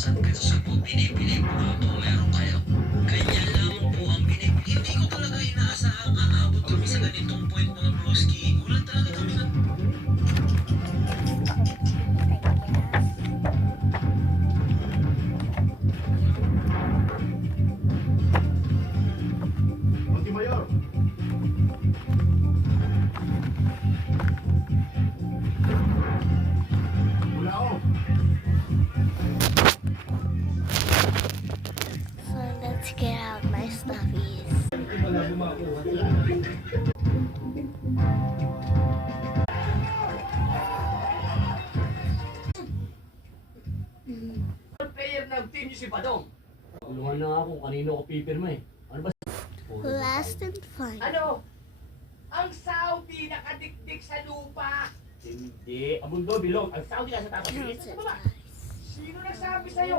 Kasi po, pinipili po ito, meron kayo. Ganyan lamang po ang pinipili. Hindi ko talaga inaasahang aabot kami sa ganitong point mga broski. Gulat talaga kami na. Montemayor. Bulao. So let's get out my stuffies. Player ng team niyo si Badong. Tulungan na nga kung kanino ko pipirma eh. Ano ba? Last and final. Ano? Ang Saudi nakadikdik sa lupa. Hindi. Ang mundo bilog. Ang Saudi nasa taas. Count Sa it, baba. guys. Sino nagsabi sa'yo?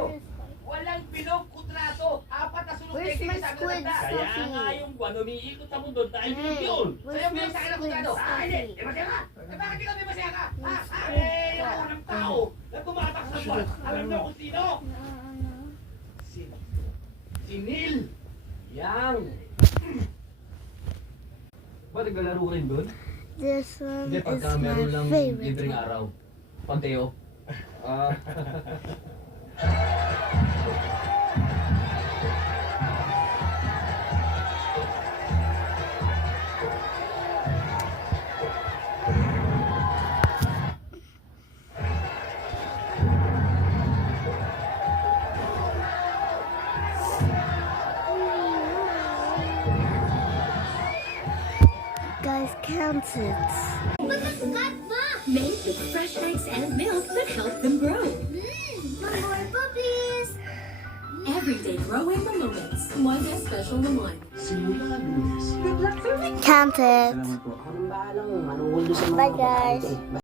Walang bilog kontrato. Apat na sunod Where's technique my sa akin squid na Kaya stuffy? nga yung buwan umiikot ang mundo dahil bilog Hey, yun. Sa'yo where's my bilog sa akin ang squid kontrato. Ah, hindi. stuffy? Eh, masaya ka. Eh, bakit di kami masaya ka? Ha? Ha? Eh, yung unang tao na tumatak sa buwan. Alam niyo kung sino? Si Neil. Yang. Ba, naglalaro ka rin doon? This one Hindi, is pagka meron my lang favorite libreng one. araw. Panteo. Ah. Guys, count it. Made with fresh eggs and milk that help them grow. More puppies! Everyday growing moments. One special Lemon. Simula lunes. Count it. Salamat po. Ako nang bahalang manuhuli sa mga Bye, guys. bakante.